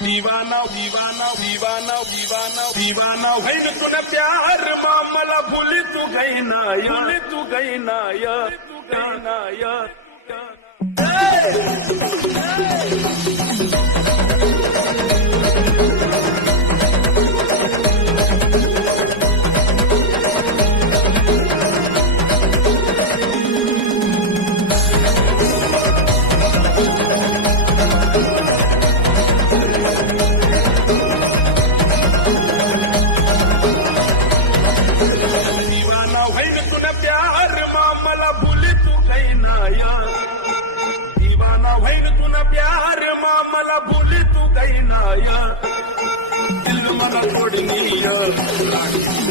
दीवाना दीवाना दीवाना दीवाना दीवाना भैन तूने प्यार मामला भूल तू गई ना भूल तू गई ना तू गई ना दीवाना भैन तूने प्यार मामला भूल तू गई ना दीवाना भैन तूने प्यार मामला भूल तू गई ना दिल मला तोडनी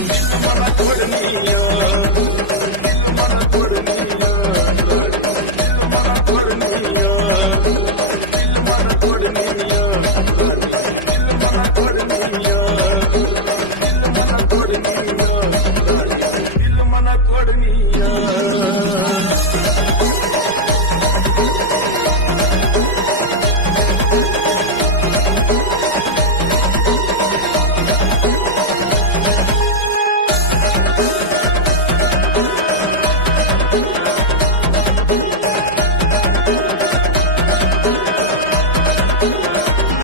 दिल मला तोडनी